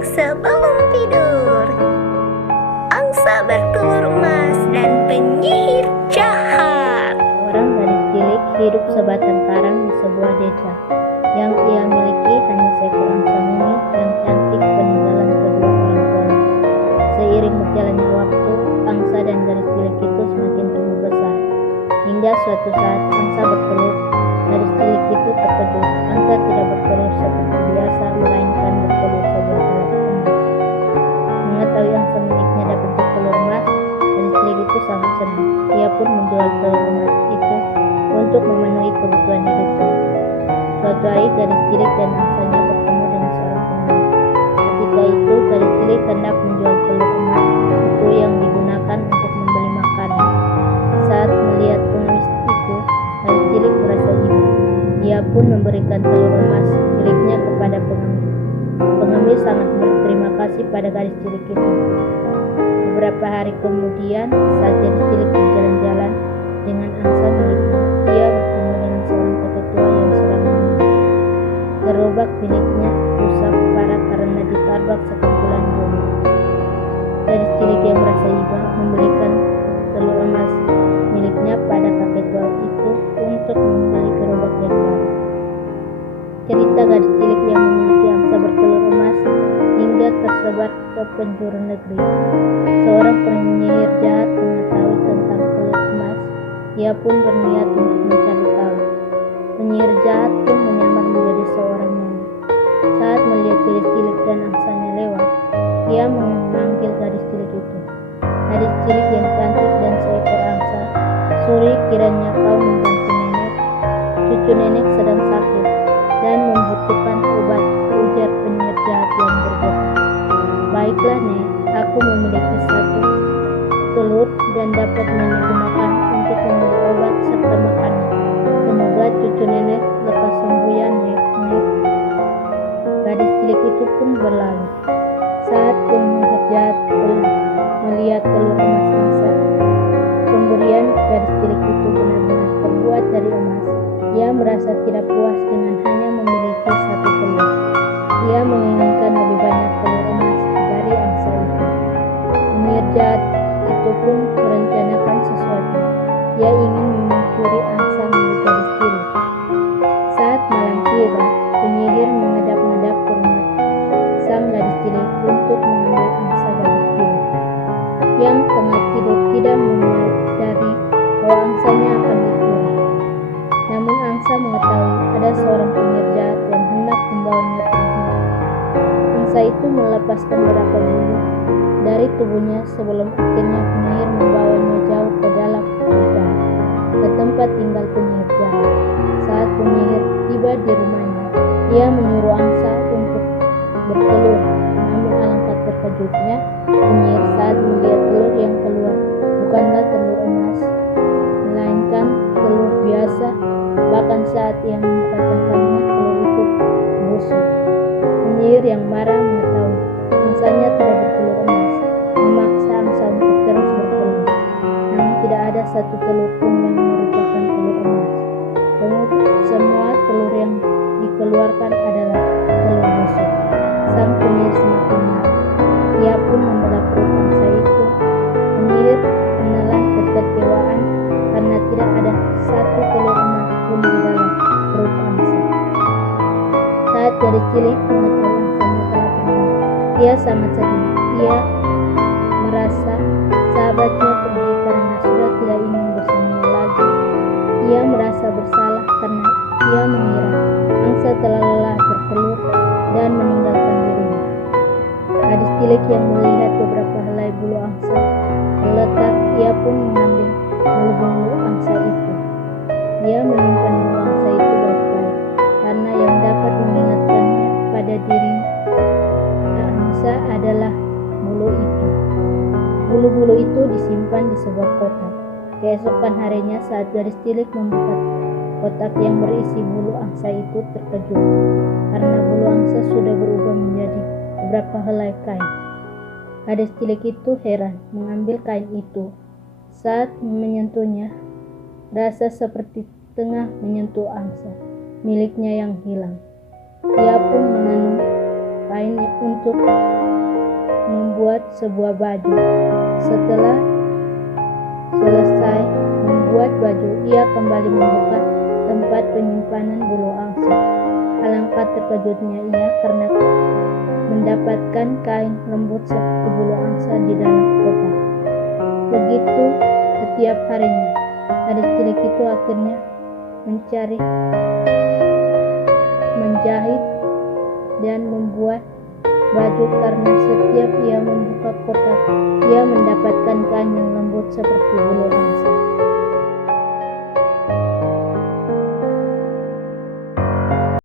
siang sebelum tidur. Angsa bertelur emas dan penyihir jahat. Seorang gadis cilik hidup sebatang karang di sebuah desa. Yang ia miliki hanya seekor angsa mumi yang cantik peninggalan kedua orang tuanya. Seiring berjalannya waktu, angsa dan gadis cilik itu semakin tumbuh besar. Hingga suatu saat angsa bertelur. Gadis cilik itu terkejut. Angsa tidak bertelur seperti biasa, melainkan bertelur sebuah telur emas. Mengetahui angsa miliknya dapat bertelur emas, gadis cilik itu sangat senang. Ia pun menjual telur emas itu untuk memenuhi kebutuhan hidupnya. Suatu hari gadis cilik dan angsanya bertemu dengan seorang pengemis. Ketika itu gadis cilik hendak menjual telur emas itu yang digunakan untuk membeli makanan. Saat melihat pengemis itu, gadis cilik merasa iba. Ia pun memberikan telur emas miliknya kepada pengemis. Pengemis sangat berterima kasih pada gadis cilik itu. Beberapa hari kemudian, saat gadis cilik berjalan-jalan dengan angsa miliknya, ia bertemu dengan seorang kakek tua yang sedang menangis. Gerobak miliknya rusak parah karena ditabrak sekumpulan bom. Gadis cilik yang merasa iba memberikan telur emas miliknya pada kakek tua itu untuk membeli gerobak yang baru. Cerita gadis cilik yang memiliki angsa bertelur emas hingga tersebar ke penjuru negeri. Seorang penyihir jahat mengetahui tentang telur emas. Ia pun berniat untuk mencari tahu. Penyihir jahat pun menyamar menjadi seorang nyanyi. Saat melihat gadis cilik dan angsanya lewat, ia memanggil gadis cilik itu. Gadis cilik yang cantik dan seekor angsa, suri kiranya kau membantu nenek. Cucu nenek sedang sakit dan membutuhkan obat, ujar penyihir jahat yang berbohong. Baiklah Nek, aku memiliki satu telur dan dapat nenek gunakan untuk membeli obat serta makanan. Semoga cucu nenek lekas sembuh ya Nek. Gadis cilik itu pun berlalu. Saat penyihir jahat melihat telur emas angsa, pemberian gadis cilik itu benar-benar terbuat dari emas. Ia merasa tidak puas dengan hanya memiliki satu telur. Ia menginginkan lebih banyak telur emas dari angsa itu. Penyihir jahat itu pun merencanakan sesuatu. Ia ingin mencuri angsa milik gadis cilik. Saat malam tiba, penyihir mengedap-ngedap ke rumah sang gadis cilik untuk mengambil angsa gadis cilik yang tengah tidur, tidak menyadari bahwa angsanya akan dicuri. Namun angsa mengetahui ada seorang penyihir jahat yang hendak membawanya pergi. Angsa itu melepaskan beberapa bulu dari tubuhnya sebelum akhirnya penyihir membawanya jauh ke dalam hutan, ke tempat tinggal penyihir jahat. Saat penyihir tiba di rumahnya, ia menyuruh angsa untuk bertelur. Namun alangkah terkejutnya penyihir saat melihat telur yang keluar bukanlah telur emas, melainkan telur biasa. Bahkan saat ia mempertahankannya, telur itu busuk. Penyihir yang marah mengetahui angsanya tidak bertelur emas, memaksa angsa untuk terus bertelur. Namun tidak ada satu telur pun yang merupakan telur emas. Semua telur yang dikeluarkan adalah telur busuk. Sang penyihir semakin marah. Ia pun membelah perut angsa itu. Penyihir menelan kekecewaan karena tidak ada satu telur emas pun di dalam perut angsa. Saat gadis cilik mengetahui angsanya telah pergi, ia sangat sedih. Ia merasa sahabatnya pergi karena sudah tidak ingin bersama lagi. Ia merasa bersalah karena ia mengira angsa telah lelah bertelur dan meninggalkan dirinya. Gadis cilik yang melihat beberapa helai bulu angsa terletak, ia pun mengambil bulu-bulu angsa itu. Ia menyimpan bulu angsa itu baik-baik karena yang dapat mengingatkannya pada diri angsa adalah bulu itu. Bulu-bulu itu disimpan di sebuah kotak. Keesokan harinya saat gadis cilik membuka kotak yang berisi bulu angsa itu, terkejut karena bulu angsa sudah berubah menjadi beberapa helai kain. Gadis cilik itu heran mengambil kain itu. Saat menyentuhnya, rasa seperti tengah menyentuh angsa miliknya yang hilang. Ia pun menenun kain untuk membuat sebuah baju. Setelah selesai membuat baju, ia kembali membuka tempat penyimpanan bulu angsa. Alangkah terkejutnya ia karena mendapatkan kain lembut seperti bulu angsa di dalam kotak. Begitu setiap harinya. Gadis cilik itu akhirnya menjahit dan membuat baju karena setiap ia membuka kotak, ia mendapatkan kain yang lembut seperti bulu angsa.